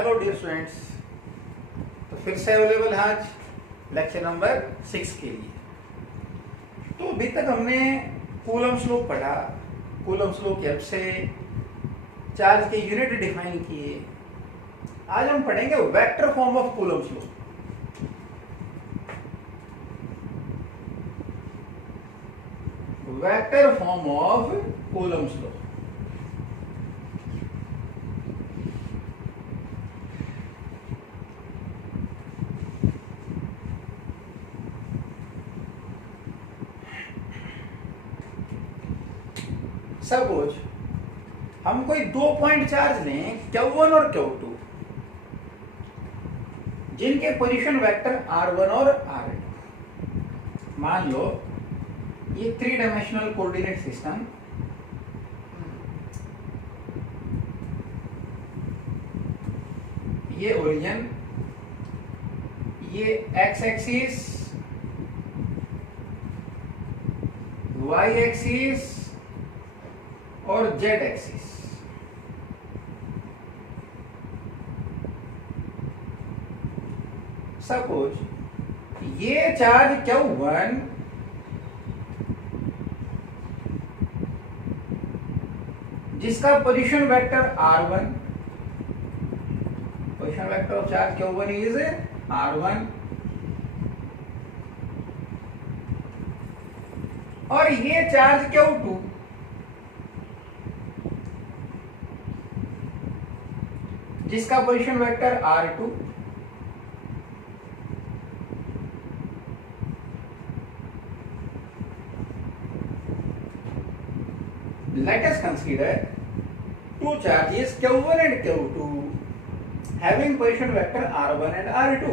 Hello dear students, तो फिर से अवेलेबल है आज लेक्चर नंबर 6 के लिए। तो अभी तक हमने कूलम्स लॉ पढ़ा, कूलम्स लॉ की हेल्प से चार्ज के यूनिट डिफाइन किए। आज हम पढ़ेंगे vector form of Coulomb's law. Vector form of Coulomb's law. Suppose हम कोई 2 पॉइंट चार्ज लें Q1 और Q2, जिनके पोजीशन वेक्टर R1 और R2। मान लो ये 3 डायमेंशनल कोऑर्डिनेट सिस्टम, ये ओरिजिन, ये x एक्सिस, y एक्सिस और z एक्सिस। सपोज ये चार्ज Q1 जिसका position vector R1, position vector of charge Q1 is R1, और ये चार्ज Q2 जिसका position vector R2, let us consider two charges Q1 and Q2 having position vector R1 and R2.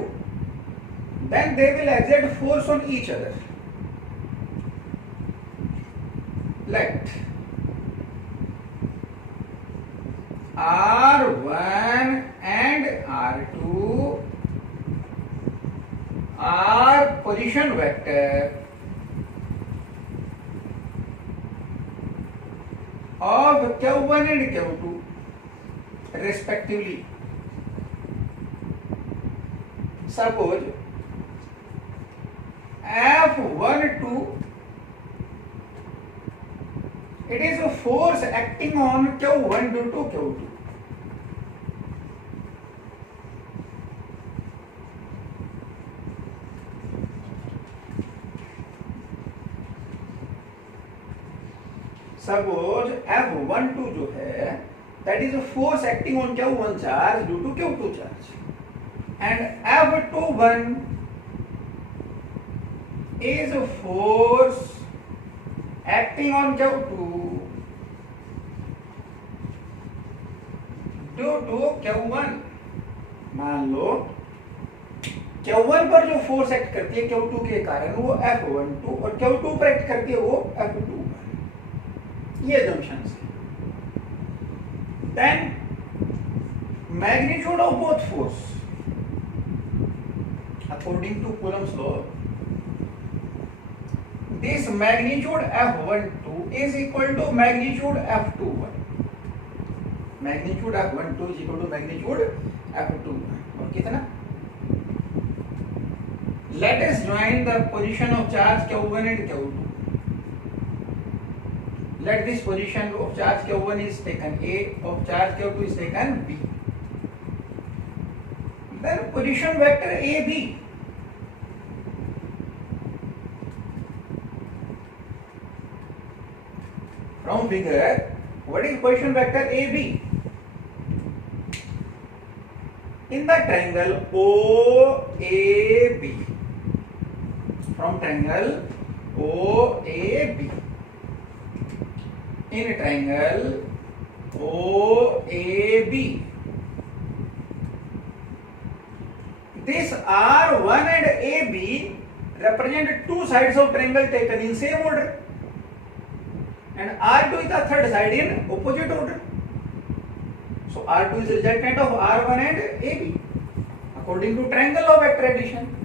Then they will exert force on each other. Let R1 and R2 are position vector of Q1 and Q2 respectively. Suppose F12, it is a force acting on Q1 due to Q2. Suppose F12 जो है, that is a force acting on Q1 charge due to Q2 charge, and F21 is a force acting on Q2 due to Q1। मान लो Q1 पर जो force act करती है Q2 के कारण वो F12, और Q2 पर एक्ट करती है वो F21। ये assumptions है। Then magnitude of both force according to Coulomb's law, this magnitude F12 is equal to magnitude F21. Magnitude F12 is equal to magnitude F21। और कितना? Let us join the position of charge Q1 and Q2। Let this position of charge Q1 is taken A, of charge Q2 is taken B. Then position vector AB from figure, what is position vector AB? In the triangle OAB, from triangle OAB, in triangle OAB, this R1 and AB represent two sides of triangle taken in same order, and R2 is the third side in opposite order. So R2 is resultant of R1 and AB according to triangle law vector addition.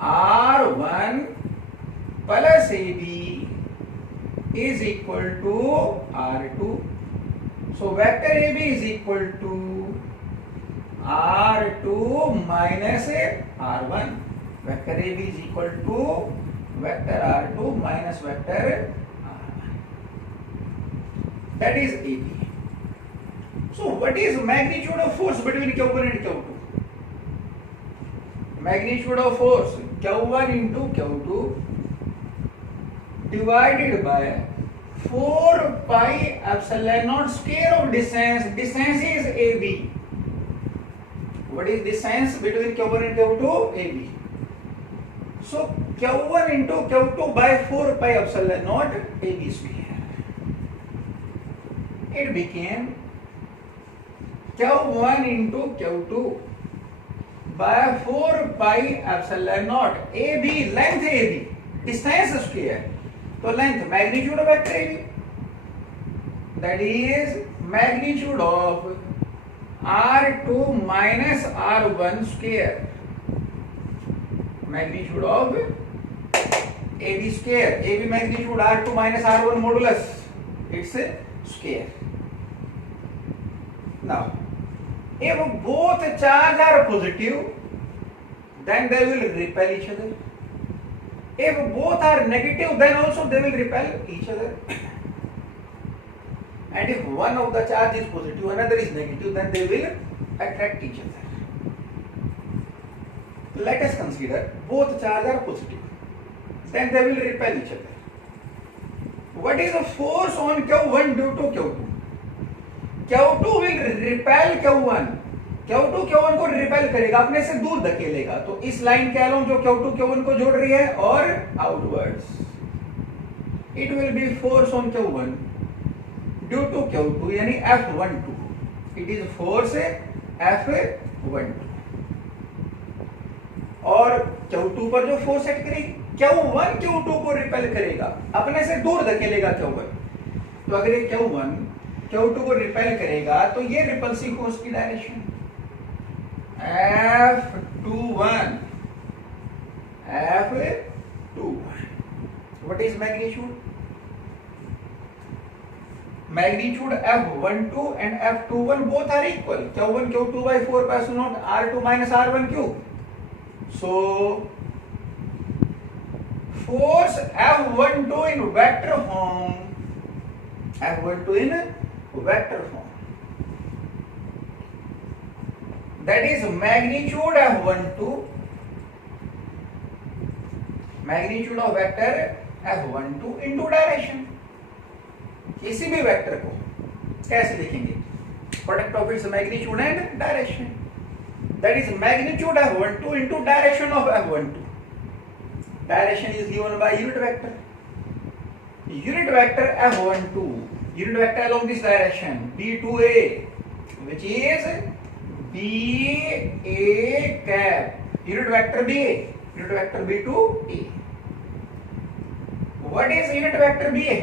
R1 plus AB is equal to R2. So vector AB is equal to R2 minus R1. Vector AB is equal to vector R2 minus vector R1. That is AB. So what is magnitude of force between Q1 and Q2? Magnitude of force Q1 into Q2 divided by 4 pi epsilon naught square of distance. Distance is AB. What is distance between Q1 and Q2? AB. So Q1 into Q2 by 4 pi epsilon naught AB square. It became Q1 into Q2 by 4 pi epsilon naught AB, length AB, distance square. So length, magnitude of vector AB, that is magnitude of R2 minus R1 square. Magnitude of AB square. AB magnitude R2 minus R1 modulus. It's a square. Now, if both charges are positive, then they will repel each other. If both are negative, then also they will repel each other. And if one of the charge is positive, another is negative, then they will attract each other. Let us consider both charges are positive, then they will repel each other. What is the force on Q1 due to Q2? Q2 will repel Q1. Q2 Q1 को repel करेगा, अपने से दूर धकेलेगा. तो इस line के along जो Q2 Q1 को जोड़ रही है और outwards. It will be force on Q1 due to Q2 यानी F12. It is force F12. और Q2 पर जो फोर्स एक्ट करेगी, Q1 Q2 को रिपेल करेगा, अपने से दूर धकेलेगा Q1. तो अगर ये Q1 Q2 को रिपेल करेगा तो ये रिपल्सिव फोर्स की direction F21. What is magnitude? Magnitude F12 and F21 both are equal. Q1 Q2 by 4 pi epsilon naught R2 minus R1 cube. So force F12 in vector form. F12 in vector form. That is magnitude F12. Magnitude of vector F12 into direction. किसी भी vector को कैसे लिखेंगे? Product of its magnitude and direction. That is magnitude F12 into direction of F12. Direction is given by unit vector. Unit vector F12. Unit vector along this direction B2A, which is BA cap. Unit vector BA. Unit vector B2A. What is unit vector BA?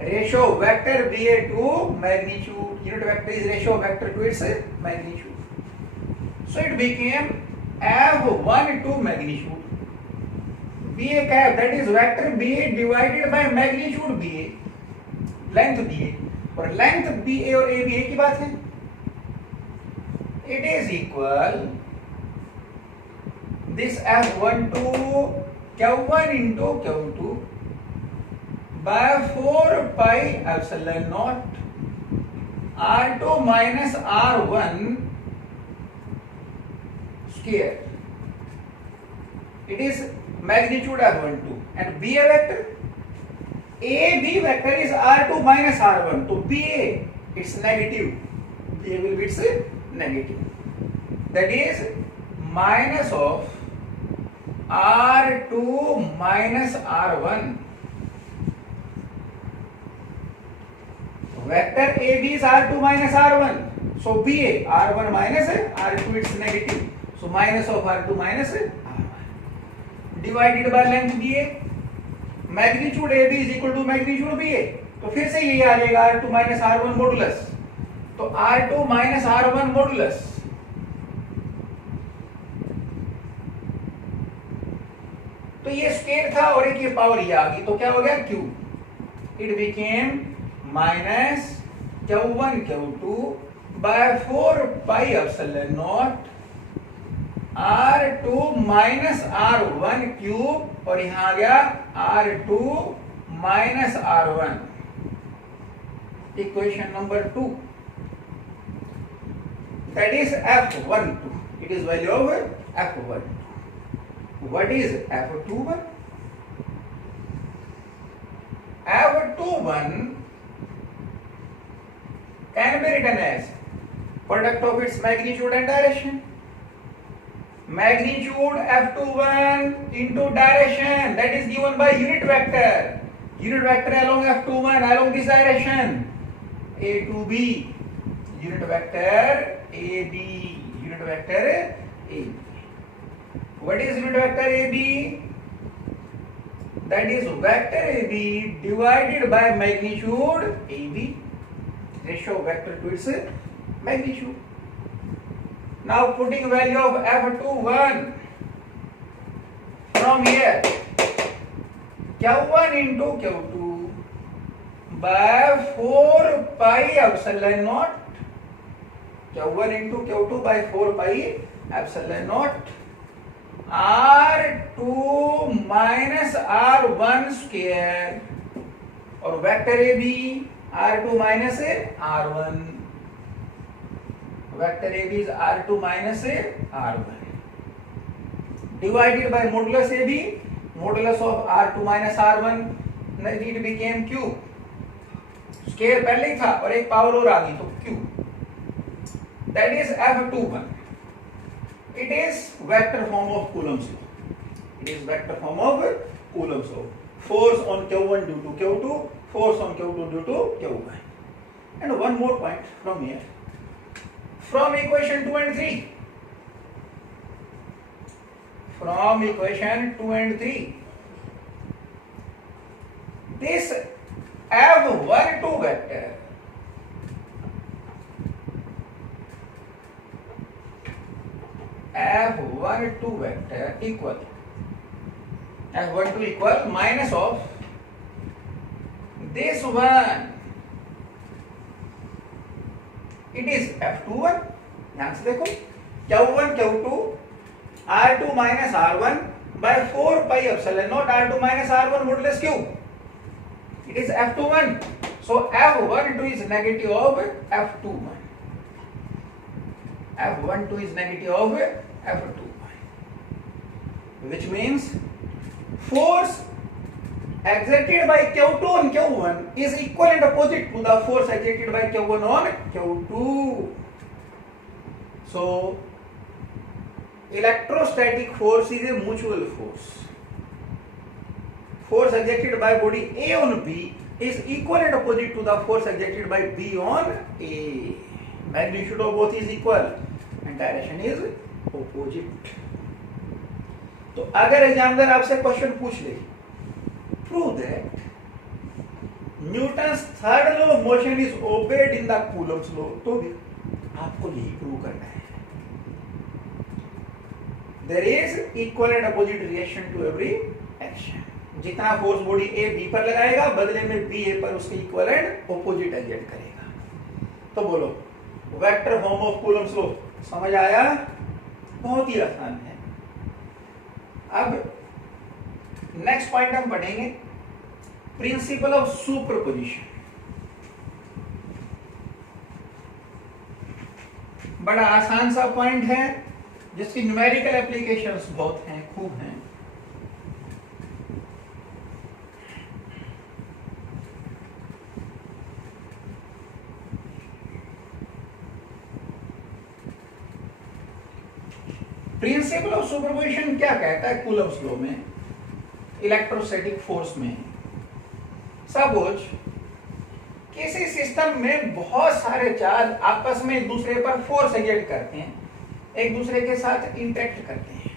Ratio vector BA to magnitude. Unit vector is ratio vector to its magnitude. So it became F1 to magnitude. BA cap, that is vector BA divided by magnitude BA. Length BA. और length BA और AB एक ही बात है. It is equal this F12 Q1 into Q2 by 4 pi epsilon naught R2 minus R1 square. It is magnitude F12 and BA vector. AB vector is R2 minus R1. So BA it's negative. BA will be its negative. That is minus of R2 minus R1. Vector AB is R2 minus R1. So BA R1 minus R2 it's negative. So minus of R2 minus R1 divided by length BA. Magnitude AB is equal to magnitude BA. तो फिर से यही आ जाएगा R2 minus R1 modulus. तो R2 minus R1 modulus. तो ये square था और एक ये पावर ये आ गई, तो क्या हो गया Q. It became minus Q1 Q2 by 4 pi epsilon naught R2 minus R1 cube, और यहां आ गया R2 minus R1, equation number 2, that is F12. It is value of F12. What is F21? F21 can be written as product of its magnitude and direction. Magnitude F21 into direction, that is given by unit vector. Unit vector along F21 along this direction, A to B. Unit vector AB. Unit vector AB. What is unit vector AB? That is vector AB divided by magnitude AB. Ratio of vector to its magnitude. Now putting value of F21 from here, Q1 into Q2 by 4 pi epsilon naught, Q1 into Q2 by 4 pi epsilon naught, R2 minus R1 square, और vector a b R2 minus R1, vector a b is R2 minus R1 divided by modulus a b, modulus of R2 minus R1, it became Q, square पहले ही था और एक power और आ गई तो Q, that is F21. It is vector form of Coulomb's law. It is vector form of Coulomb's law. Force on Q1 due to Q2, force on Q2 due to Q1. And one more point from here. From equation 2 and 3. From equation 2 and 3. This F12 vector F12 vector equal F12 equal minus of this one, it is F21. ध्यान से देखो, Q1 Q2 R2 minus R1 by 4 pi epsilon naught R2 minus R1 modulus Q, it is F21. So F12 is negative of F21. F12 is negative of F21, which means force exerted by Q2 on Q1 is equal and opposite to the force exerted by Q1 on Q2. So electrostatic force is a mutual force. Force exerted by body A on B is equal and opposite to the force exerted by B on A. Magnitude of both is equal and direction is opposite. तो अगर examiner आपसे question पूछ ले, prove that Newton's third law of motion is obeyed in the Coulomb's law, तो भी आपको यही prove करना है. There is equal and opposite reaction to every action. जितना फोर्स बॉडी ए बी पर लगाएगा, बदले में बी ए पर उसके इक्वल एंड ओपोजिट एक्ट करेगा. तो बोलो, vector form of Coulomb's law समझ आया? बहुत ही आसान है. अब नेक्स्ट पॉइंट हम पढ़ेंगे, प्रिंसिपल ऑफ सुपरपोजिशन. बड़ा आसान सा पॉइंट है जिसकी न्यूमेरिकल एप्लीकेशंस बहुत हैं, खूब हैं. प्रिंसिपल ऑफ सुपरपोजिशन क्या कहता है कूलम्स लॉ में, इलेक्ट्रोस्टैटिक फोर्स में? सपोज किसी सिस्टम में बहुत सारे चार्ज आपस में एक दूसरे पर फोर्स एक्सर्ट करते हैं, एक दूसरे के साथ इंटरेक्ट करते हैं.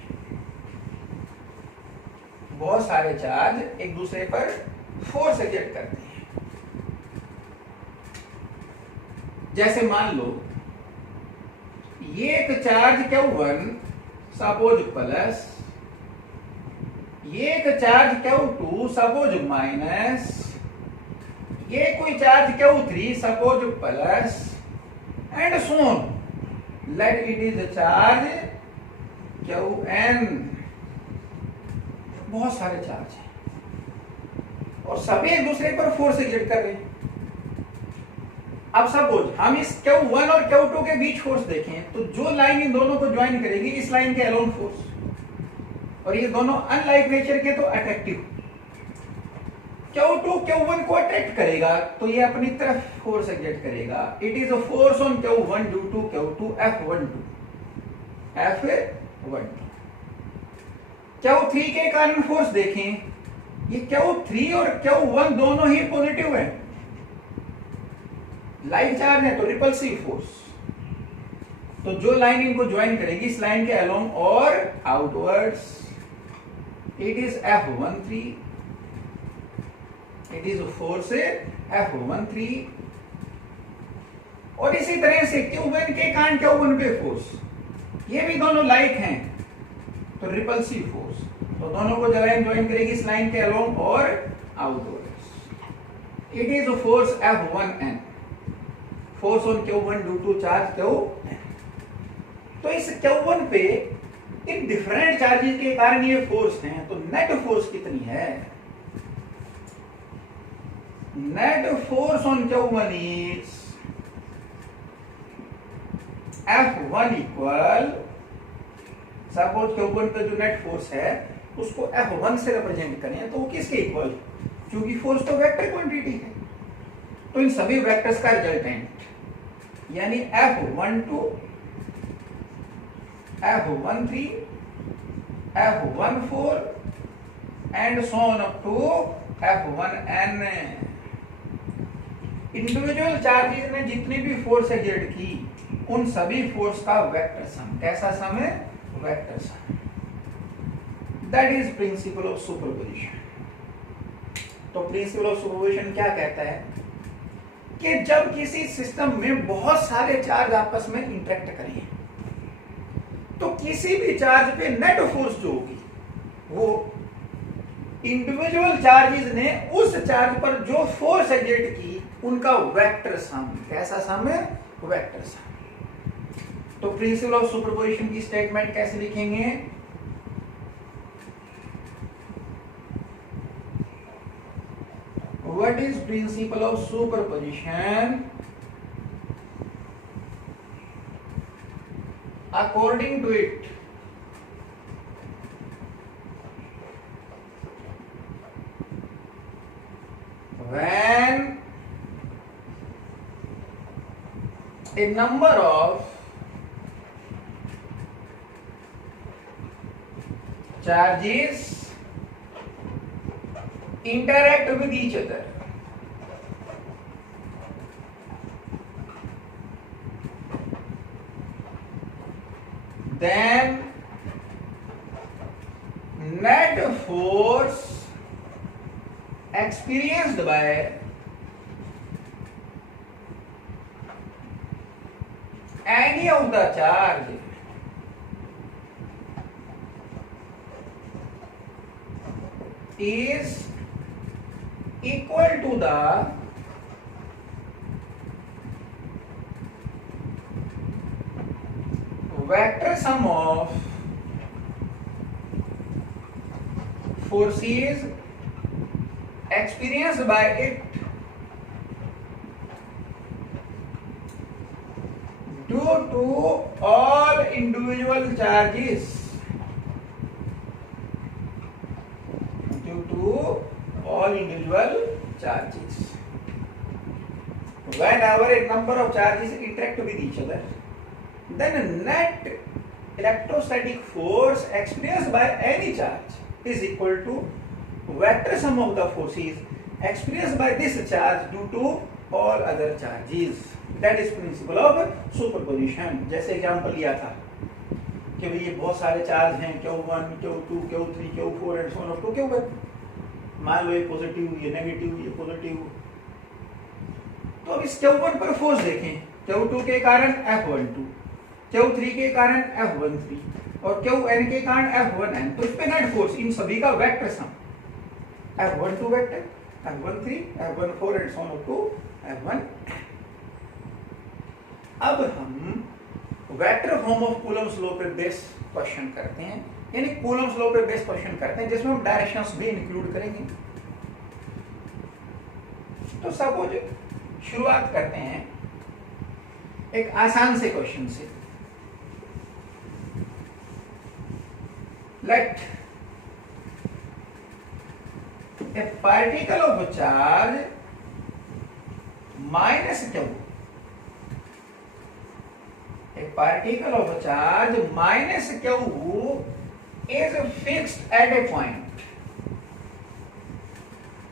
बहुत सारे चार्ज एक दूसरे पर फोर्स एक्सर्ट करते हैं. जैसे मान लो ये एक चार्ज Q1 सपोज प्लस, ये एक चार्ज Q2 सपोज माइनस, ये कोई charge Q3 suppose plus, and so on. Let it is a charge Qn. बहुत सारे चार्ज हैं और सभी एक दूसरे पर फोर्स एक्सर्ट कर रहे हैं। अब सपोज हम इस Q1 और Q2 के बीच फोर्स देखें तो जो लाइन इन दोनों को ज्वाइन करेगी इस लाइन के अलोन फोर्स, और ये दोनों अनलाइक नेचर के तो अट्रैक्टिव। Q2 Q1 को अट्रैक्ट करेगा तो ये अपनी तरफ फोर्स एक्सर्ट करेगा। It is a force on Q1 due to Q2 F12। Q3 के कारण फोर्स देखें, ये Q3 और Q1 दोनों ही पॉजिटिव है, लाइक चार्ज है तो रिपल्सिव फोर्स। तो जो लाइन इनको ज्वाइन करेगी इस लाइन के अलोंग और outwards, it is F13। It is force F13। और इसी तरह से Q1 के कारण Q1 पे फोर्स, ये भी दोनों लाइक हैं तो रिपल्सिव फोर्स। तो दोनों को लाइन ज्वाइन करेगी इस लाइन के अलोंग और outwards. It is force F1n। Force on Q1 due to charge Qn। तो इस Q1 पे इन डिफरेंट चार्जेस के कारण ये फोर्स हैं, तो नेट फोर्स कितनी है? Net force on Q1 is F1 equal, suppose Q1 का जो नेट फोर्स है उसको F1 से रिप्रेजेंट करें तो वो किसके इक्वल? क्योंकि फोर्स तो वेक्टर क्वांटिटी है, तो इन सभी वेक्टर्स का रिजल्टेंट यानी F12, F13, F14 and so on up to F1n। Individual charges ने जितनी भी फोर्स एक्सर्ट की उन सभी फोर्स का वेक्टर सम। कैसा सम है? Vector sum. That is principle of superposition. तो प्रिंसिपल ऑफ सुपरपोजिशन क्या कहता है कि जब किसी सिस्टम में बहुत सारे चार्ज आपस में इंटरेक्ट करें तो किसी भी चार्ज पे नेट फोर्स जो होगी वो इंडिविजुअल चार्जेस ने उस चार्ज पर जो फोर्स एक्सर्ट की उनका वेक्टर सम। कैसा सम है? Vector sum. तो प्रिंसिपल ऑफ सुपरपोजिशन की स्टेटमेंट कैसे लिखेंगे? What is principle of superposition? According to it, when a number of charges interact with each other, then net force experienced by any of the charge is equal to the vector sum of forces experienced by it due to all individual charges, due to all individual charges. Whenever a number of charges interact with each other, then net electrostatic force experienced by any charge is equal to vector sum of the forces experienced by this charge due to all other charges. That is principle of superposition. जैसे example लिया था कि भाई ये बहुत सारे charge हैं Q1, Q2, Q3, Q4 and so on up to Qn। मान लो ये पॉजिटिव, ये नेगेटिव, ये पॉजिटिव। तो अब इस Q1 पर फोर्स देखें, Q2 के कारण F12, Q3 के कारण F13 और Qn के कारण F1n। तो इस पे नेट फोर्स इन सभी का vector sum F12 vector, F13, F14 and so on up to F1। अब हम vector form of Coulomb's law पे बेस क्वेश्चन करते हैं, यानी कूलम्स लॉ पे बेस क्वेश्चन करते हैं जिसमें हम डायरेक्शंस भी इंक्लूड करेंगे। तो सपोज शुरुआत करते हैं एक आसान से क्वेश्चन से। Let a particle of charge -q, a particle of charge -q is fixed at a point,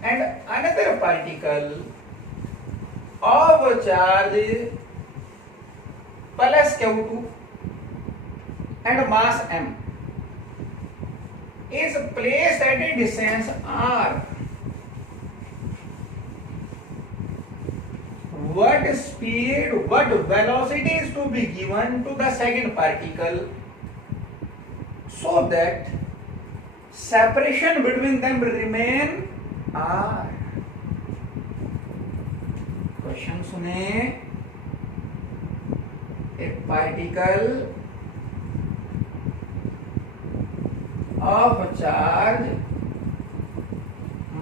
and another particle of charge plus q2 and mass m is placed at a distance r. What speed, what velocity is to be given to the second particle so that separation between them remain r? Question सुने। एक particle of charge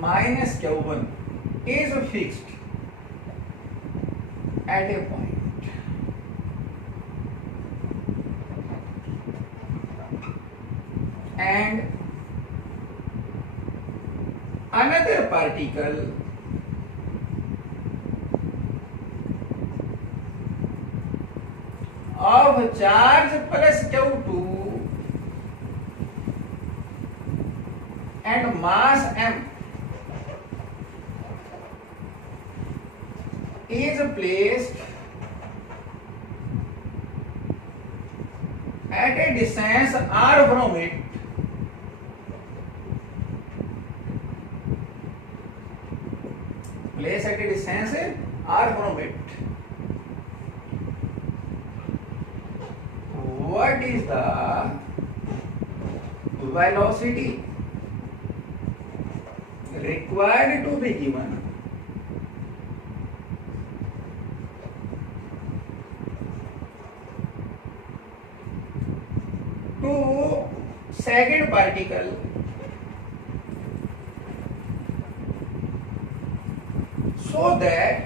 -q1 is fixed at a point, and another particle of charge plus q2 and mass m is placed at a distance r from it, place at a distance r from it. What is the velocity required to be given to second particle so that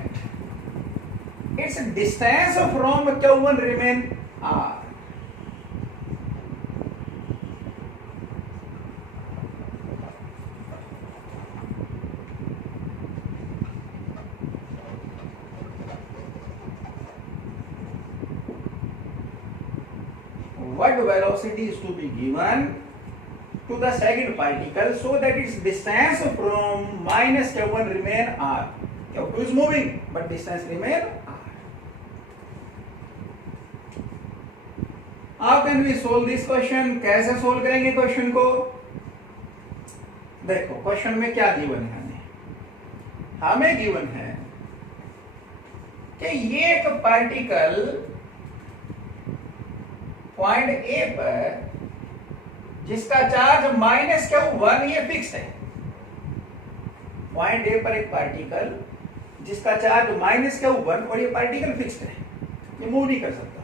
its distance from q1 remain r? What velocity is to be given to the second particle so that its distance from -q1 remain r? q2 is moving but distance remain r. How can we solve this question? कैसे solve करेंगे question को? देखो question में क्या given है, हमें given है कि ये एक पार्टिकल पॉइंट ए पर जिसका चार्ज -q1 ये फिक्स है। पॉइंट ए पर एक पार्टिकल जिसका चार्ज -q1 और ये पार्टिकल फिक्स्ड है, ये मूव नहीं कर सकता।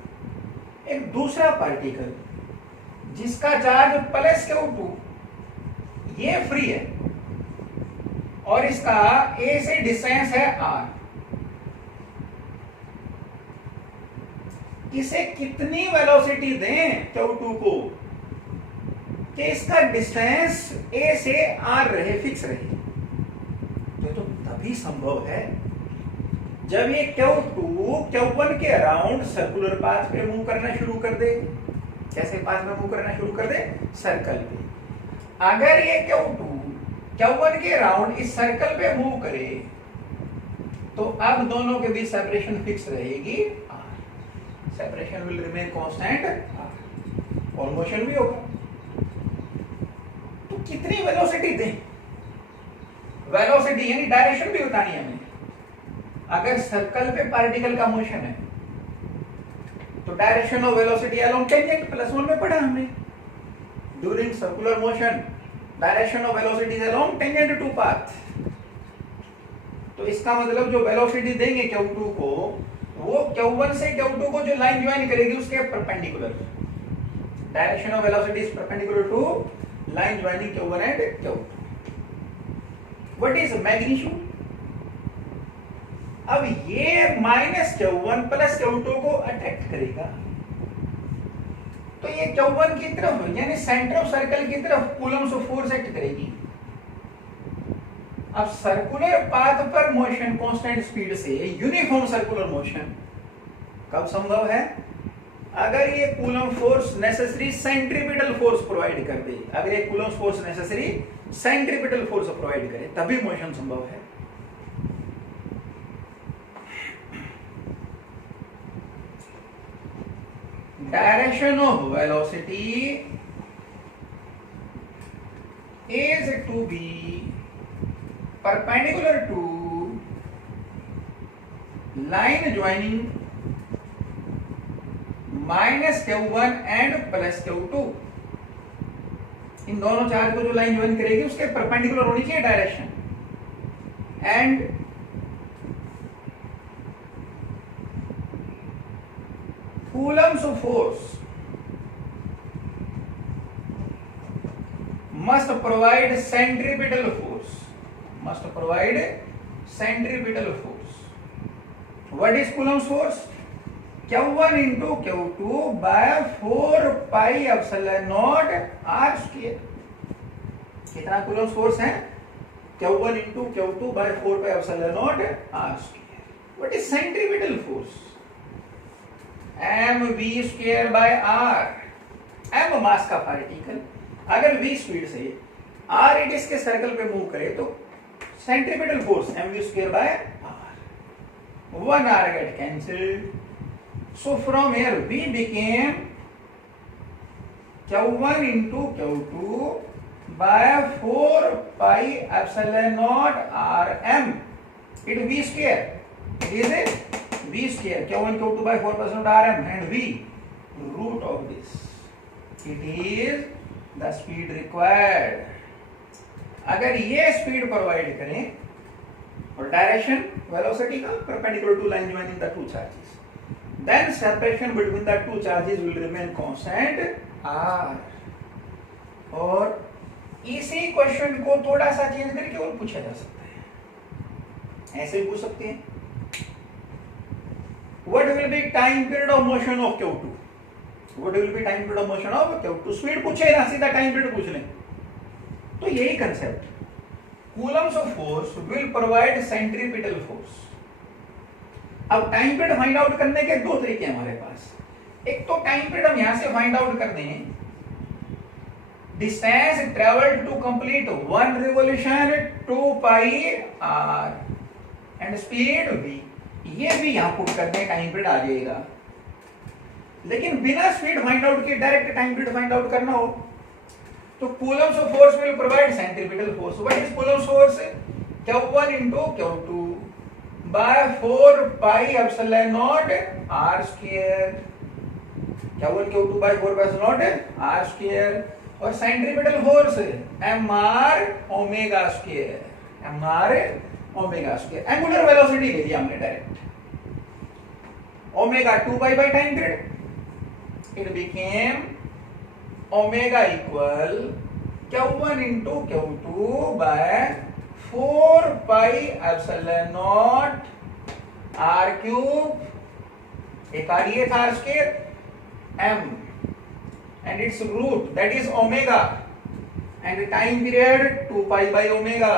एक दूसरा पार्टिकल जिसका चार्ज +q2 ये फ्री है और इसका ए से डिस्टेंस है r। इसे कितनी वेलोसिटी दें q2 को कि इसका डिस्टेंस a से r रहे, फिक्स रहे? तो तभी संभव है जब ये q2 q1 के अराउंड सर्कुलर पाथ पे मूव करना शुरू कर दे। कैसे पाथ में मूव करना शुरू कर दे? सर्कल पे। अगर ये q2 q1 के अराउंड इस सर्कल पे मूव करे तो अब दोनों के बीच सेपरेशन फिक्स रहेगी, सेपरेशन विल रिमेन कांस्टेंट, और मोशन भी होगा। तो कितनी वेलोसिटी दें? वेलोसिटी यानी डायरेक्शन भी बतानी है हमें। अगर सर्कल पे पार्टिकल का मोशन है तो direction of velocity along tangent +1 में पढ़ा हमने। During circular motion direction of velocity is along tangent to path. तो इसका मतलब जो वेलोसिटी देंगे q2 को वो Q1 से Q2 को जो लाइन ज्वाइन करेगी उसके perpendicular, direction of velocity is perpendicular to line joining Q1 and Q2. What is magnitude? अब ये माइनस Q1 प्लस Q2 को अट्रैक्ट करेगा, तो ये Q1 की तरफ यानी सेंटर ऑफ सर्कल की तरफ कूलम्स ऑफ फोर्स एक्ट करेगी. अब सर्कुलर पाथ पर मोशन कांस्टेंट स्पीड से यूनिफॉर्म सर्कुलर मोशन कब संभव है? अगर ये coulomb force necessary centripetal force provide कर दे. अगर ये coulomb force necessary centripetal force provide करे तभी मोशन संभव है. Direction of velocity is to be perpendicular to line joining minus Q1 and plus Q2. इन दोनों चार्ज को जो लाइन ज्वाइन करेगी उसके परपेंडिकुलर होनी चाहिए direction. And Coulomb's of force must provide centripetal force. Must provide centripetal force. What is Coulomb's force? Q1 into Q2 by 4 pi epsilon naught r square. कितना Coulomb's force है? Q1 into Q2 by 4 pi epsilon naught r square. What is centripetal force? mv square by r. m मास का particle अगर v speed से r radius के circle पे move करे तो centripetal force mv square by r. 1 r get cancelled. So from here v became Q1 into Q2 by 4 pi epsilon naught rm. It v square. It is a v square. Q1 Q2 by 4 pi epsilon naught rm and v root of this. It is the speed required. अगर ये speed provide करें और direction velocity का perpendicular to line joining the two charges, then separation between the two charges will remain constant r. और इसी question को थोड़ा सा चेंज करके और पूछा जा सकता है. ऐसे भी पूछ सकते हैं, what will be time period of motion of Q2? What will be time period of motion of Q2? Speed पूछे ना, सीधा टाइम पीरियड पूछ लें. तो यही concept, Coulomb's of force will provide centripetal force. अब टाइम पीरियड फाइंड आउट करने के दो तरीके हैं हमारे पास. एक तो टाइम पीरियड हम यहां से फाइंड आउट कर दें, distance travelled to complete one revolution 2 pi r and speed v. ये भी यहां पुट कर दें, टाइम पीरियड आ जाएगा. लेकिन बिना स्पीड फाइंड आउट के direct time period find out करना हो तो Coulomb's of force will provide centripetal force. What is Coulomb's force? Q1 into Q2 by 4 pi epsilon naught r square. Q1 Q2 by 4 pi epsilon naught r square. और centripetal force mr omega square. mr omega square. Angular velocity दे दिया हमने direct. Omega 2 pi by time period. It became omega equal Q1 into Q2 by 4 pi epsilon naught r cube. एक r ये था r square m and its root that is omega and time period 2 pi by omega.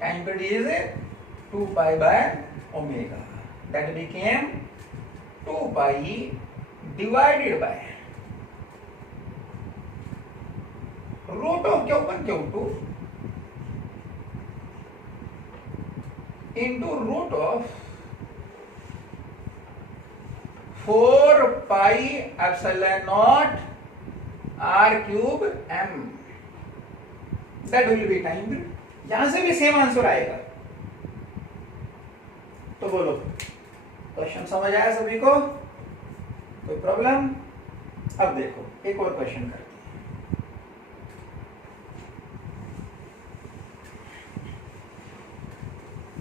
Time period is 2 pi by omega. That became 2 pi divided by root of Q1 Q2 into root of 4 pi epsilon naught r cube m. That will be time period. यहां से भी same answer आएगा. तो बोलो, question समझ आया सभी को? कोई प्रॉब्लम? अब देखो एक और क्वेश्चन करते हैं.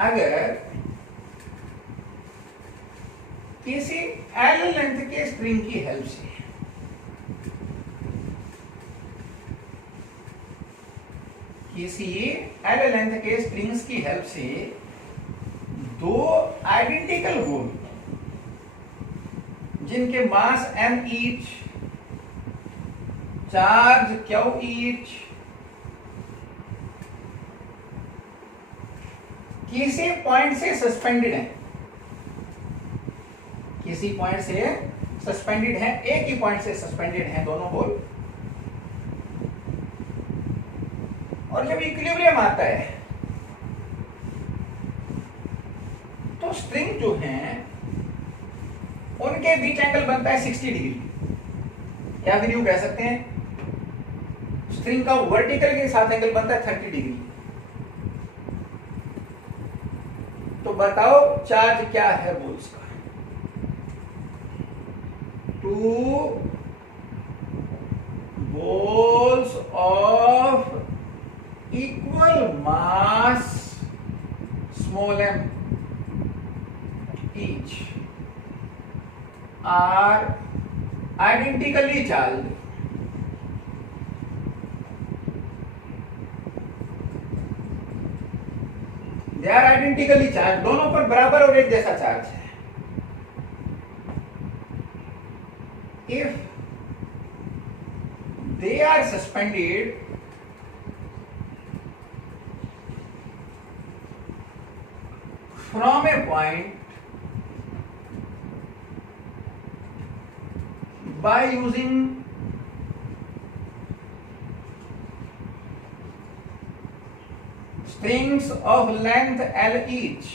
अगर किसी एल लेंथ के स्ट्रिंग की हेल्प से किसी एल लेंथ के स्ट्रिंग्स की हेल्प से दो आइडेंटिकल होल जिनके मास m each, charge q each, किसी पॉइंट से सस्पेंडेड है, किसी पॉइंट से सस्पेंडेड है, एक ही पॉइंट से सस्पेंडेड है दोनों होल, और जब इक्विलिब्रियम आता है तो स्ट्रिंग जो हैं उनके बीच एंगल बनता है 60 डिग्री, या फिर यूं कह सकते हैं स्ट्रिंग का वर्टिकल के साथ एंगल बनता है 30 डिग्री। तो बताओ चार्ज क्या है बोल्स का? 2 balls of equal mass small m each are identically charged. They are identically charged. दोनों पर बराबर और एक जैसा चार्ज है. If they are suspended from a point by using strings of length L each,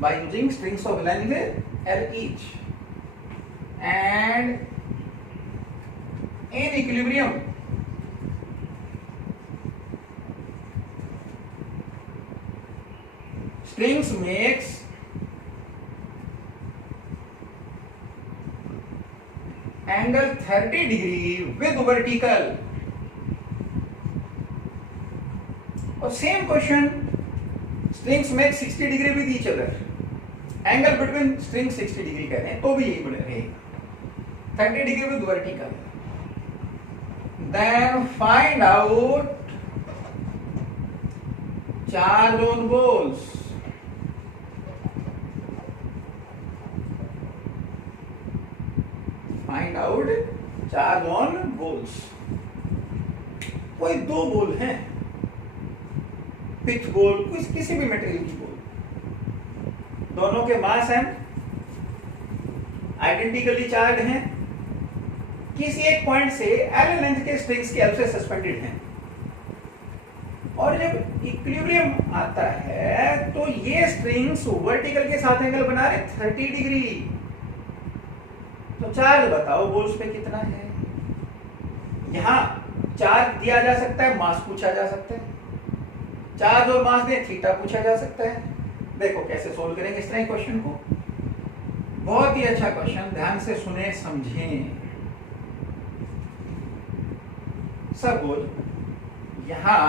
by using strings of length L each, and in equilibrium strings makes angle 30 degree with vertical. और same question strings make 60 degree with each other, angle between string 60 degree कह रहे हैं तो भी यही रहेगा 30 degree with vertical. Then find out charge on balls. Find out charge on balls. कोई दो बोल हैं, पिच बोल, किसी भी मटेरियल की बोल, दोनों के मास हैं, आइडेंटिकली चार्ज हैं, किसी एक पॉइंट से एल लेंथ के स्ट्रिंग्स की हेल्प से सस्पेंडेड हैं, और जब इक्विलिब्रियम आता है तो ये स्ट्रिंग्स वर्टिकल के साथ एंगल बना रहे 30 डिग्री. तो चार्ज बताओ बोल्स पे कितना है? यहां चार्ज दिया जा सकता है, मास पूछा जा सकता है, चार्ज और मास ने थीटा पूछा जा सकता है. देखो कैसे सोल्व करेंगे इस तरह क्वेश्चन को. बहुत ही अच्छा क्वेश्चन, ध्यान से सुने समझें. सपोज यहां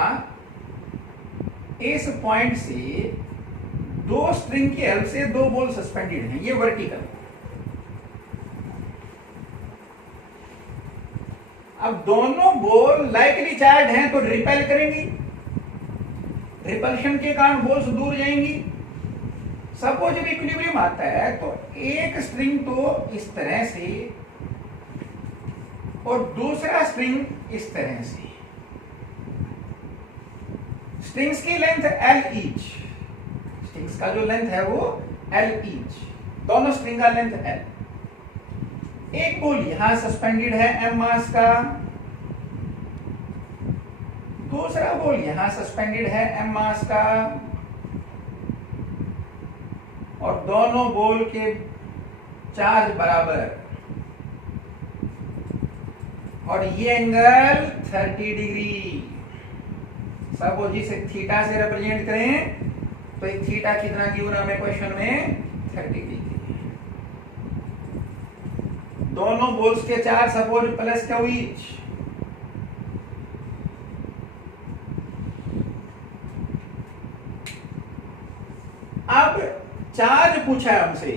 इस पॉइंट से दो स्ट्रिंग की हेल्प से दो बोल सस्पेंडेड हैं, ये वर्टिकल. अब दोनों बोल लाइकली चार्ज हैं तो रिपेल करेंगी, रिपल्शन के कारण बोल्स दूर जाएंगी. सपोज जब इक्विलिब्रियम आता है तो एक स्ट्रिंग तो इस तरह से और दूसरा स्ट्रिंग इस तरह से. स्ट्रिंग्स की लेंथ L ईच, स्ट्रिंग्स का जो लेंथ है वो L ईच, दोनों स्ट्रिंग का लेंथ L. एक बोल यहां सस्पेंडेड है m मास का, दूसरा बोल यहां सस्पेंडेड है m मास का, और दोनों बोल के चार्ज बराबर, और ये एंगल 30 डिग्री. सपोज जिसे थीटा से रिप्रेजेंट करें तो एक थीटा कितना गिवन हमें क्वेश्चन में 30 डिग्री. दोनों बोल्स के charge suppose plus Q each. अब चार्ज पूछा है हमसे,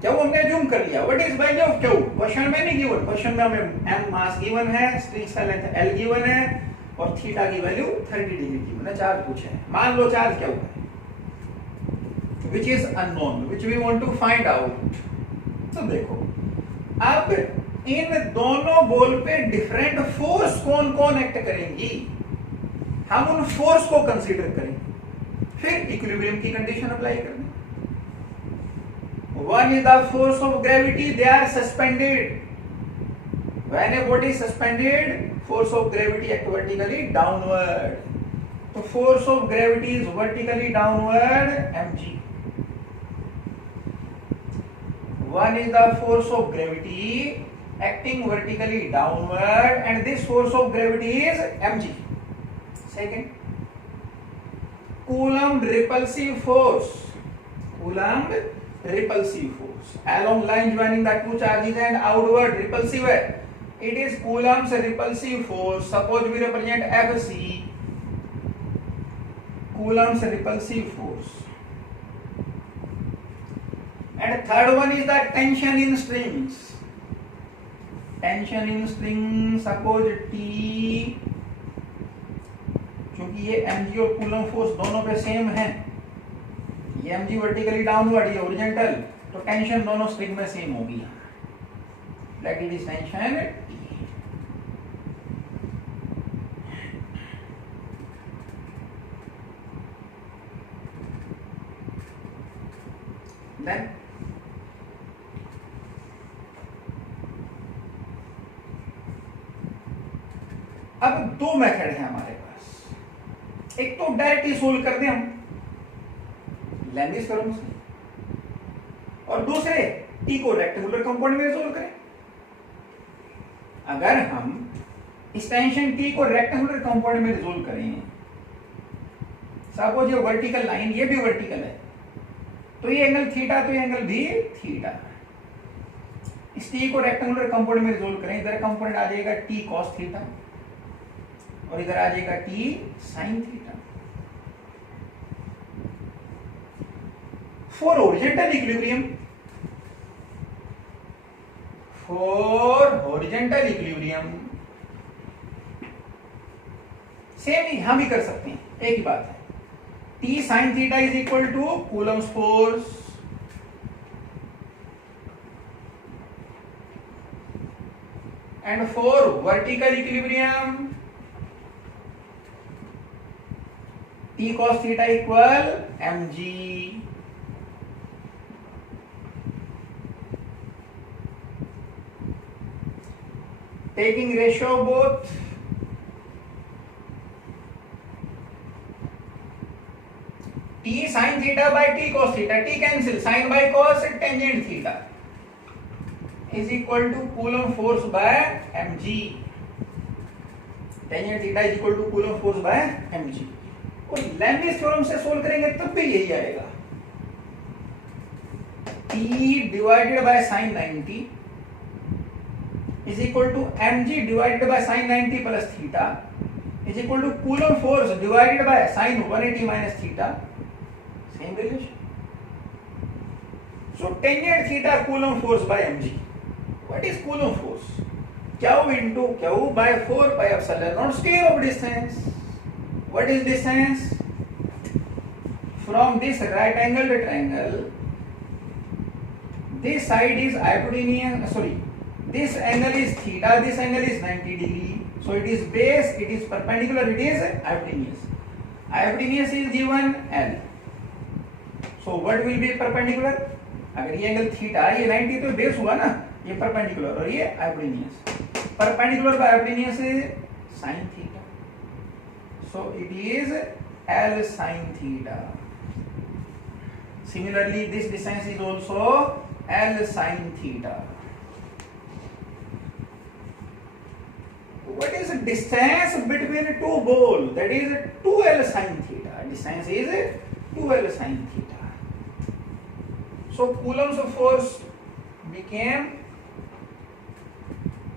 क्या वो हमने जूम कर लिया, what is value of Q, question में नहीं गिवन, क्वेश्चन में हमें एम मास गिवन है, स्ट्रिंग्स का लेंथ एल गिवन है और थीटा की वैल्यू 30 डिग्री गिवन है, चार्ज पूछा है। मान लो चार्ज क्या हुआ है, which is unknown, which we want to find out। तो देखो अब इन दोनों बॉल पे डिफरेंट फोर्स कौन कौन एक्ट करेंगी, हम उन फोर्स को कंसीडर करेंगे, फिर इक्विलिब्रियम की कंडीशन अप्लाई करनी। One is the force of gravity, they are suspended। When a body is suspended, force of gravity act vertically downward, तो force of gravity is vertically downward mg। One is the force of gravity acting vertically downward and this force of gravity is mg। Second, Coulomb repulsive force, Coulomb repulsive force along line joining the two charges and outward repulsive है, it is Coulomb's repulsive force। Suppose we represent Fc, Coulomb's repulsive force। And third one is the tension in strings, tension in strings, suppose T, क्योंकि ये mg और coulomb force दोनों पे same है, ये mg vertically downward, ये horizontal, तो tension दोनों स्ट्रिंग में सेम होगी, let it is tension T। Then अब दो मेथड है हमारे पास, एक तो डायरेक्टली सोल्व कर दें हम लैम्बिस थ्योरम से, और दूसरे टी को रेक्टेंगुलर कंपाउंड में सोल्व करें। अगर हम इस टेंशन टी को रेक्टेंगुलर कंपाउंड में रिजोल्व करें, सपोज ये वर्टिकल लाइन, ये भी वर्टिकल है, तो ये एंगल थीटा, तो ये एंगल भी थीटा। इस टी को रेक्टेंगुलर कंपाउंड में रिजोल्व करें, इधर कंपाउंड आ जाएगा टी कॉस थीटा और इधर आ जाएगा T sine theta. For horizontal equilibrium, for horizontal equilibrium same ही हम भी कर सकते हैं, एक ही बात है, T sine theta is equal to Coulomb's force and for vertical equilibrium T cos theta equal mg। Taking ratio of both, T sin theta by T cos theta, T cancel, sin by cos tangent theta is equal to Coulomb force by mg। Tangent theta is equal to Coulomb force by mg। और लैम्बिस theorem से solve करेंगे तब भी यही आएगा, T divided by sine 90 is equal to mg divided by sine 90 plus theta is equal to Coulomb force divided by sine 180 minus theta, same relation. So tangent theta Coulomb force by mg। What is Coulomb force, q into q by 4 pi epsilon naught square of distance। What is distance from this right angled triangle, this side is hypotenuse, sorry, this angle is theta, this angle is 90 degree, so it is base, it is perpendicular, it is hypotenuse, hypotenuse is given L, so what will be perpendicular, अगर ये angle theta, ये 90 तो base हुआ ना, ये perpendicular और ये hypotenuse, perpendicular by hypotenuse is sin theta, so it is L sin theta। Similarly this distance is also L sin theta। What is the distance between two balls, that is 2L sin theta, distance is 2L sin theta। So Coulomb's force became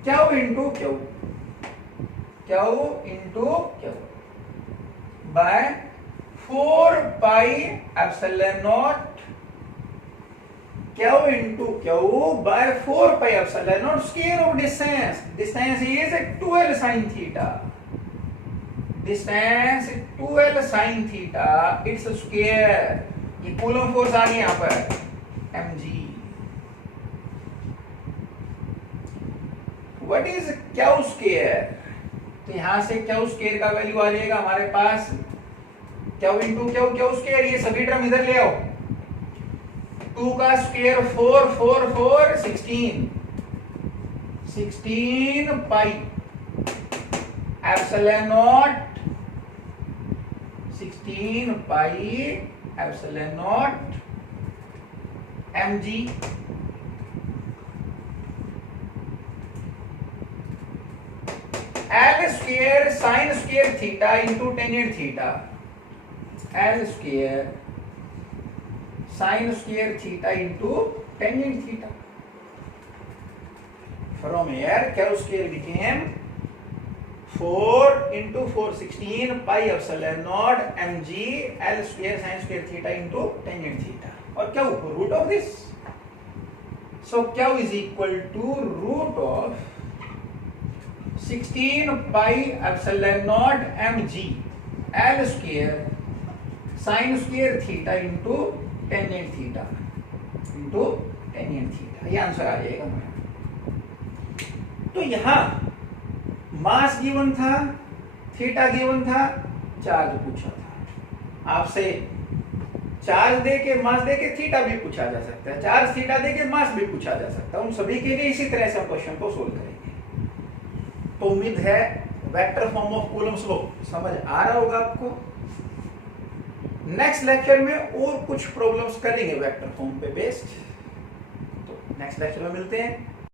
Q into Q, Q into Q by 4 pi epsilon naught Q into Q by 4 pi epsilon naught square of distance. Distance is 2L sin theta. Distance 2L sin theta. It's square. ये coulomb force आ गई यहाँ पर mg. What is Q square? तो यहां से Q square का value आ जाएगा हमारे पास Q into Q square. ये सभी टर्म इधर ले आओ. 2 का square 4 4 4 16 pi epsilon not 16 pi epsilon not mg L square sin square theta into tan theta. L square sin square theta into tangent theta. From here, Q square became 4 into 4 16 pi epsilon naught mg L square sin square theta into tangent theta. और Q root of this. So Q is equal to root of 16 pi epsilon naught mg L square sin square theta into tangent theta into tangent theta. ये answer आ जाएगा हमारा. तो यहां mass given था, theta given था, charge पूछा था आपसे. चार्ज दे के मास दे के थीटा भी पूछा जा सकता है, चार्ज थीटा दे के मास भी पूछा जा सकता है. उन सभी के लिए इसी तरह से हम क्वेश्चन को सोल्व करेंगे. तो उम्मीद है vector form of Coulomb's law समझ आ रहा होगा आपको. नेक्स्ट लेक्चर में और कुछ प्रॉब्लम्स करेंगे वेक्टर फॉर्म पे बेस्ड. तो नेक्स्ट लेक्चर में मिलते हैं.